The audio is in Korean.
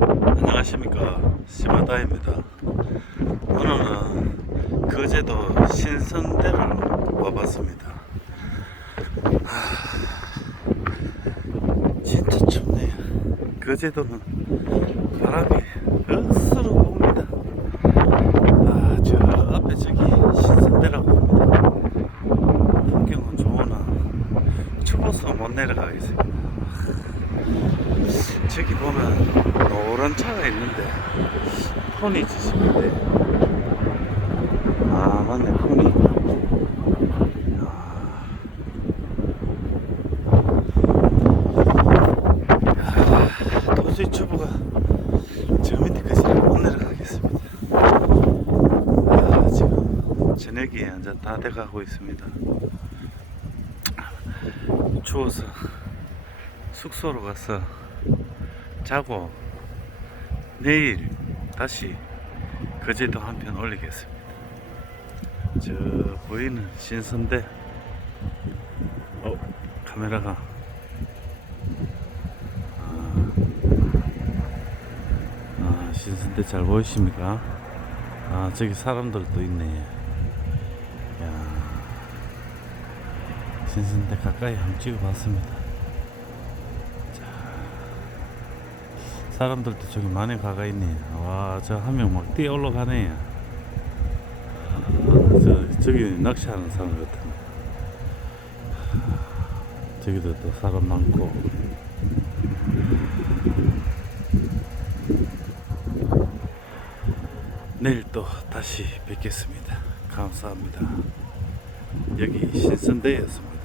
안녕하십니까. 시마다입니다. 오늘은 거제도 신선대를 와봤습니다. 하, 진짜 춥네요 거제도는 바람이 억수로 붑니다. 아 저 앞에 저기 신선대라고 합니다. 풍경은 좋으나 추워서 못 내려가겠습니다 저기 보면 노란 차가 있는데 폰이 지집인데. 아 맞네 폰이. 야, 도저히 주부가 저 밑에까지 못 내려가겠습니다. 아, 지금 저녁이 이제 다 돼가고 있습니다. 추워서 숙소로 가서 자고 내일 다시 거제도 한 편 올리겠습니다. 저 보이는 신선대 어 카메라가 아, 아 신선대 잘 보이십니까? 아 저기 사람들도 있네. 야 신선대 가까이 한번 찍어봤습니다. 사람들도 저기 많이 가가 있네. 와, 저 한 명 막 뛰어 올라가네. 아, 저, 저기 낚시하는 사람 같은데. 저기도 또 사람 많고. 내일 또 다시 뵙겠습니다. 감사합니다. 여기 신선대였습니다.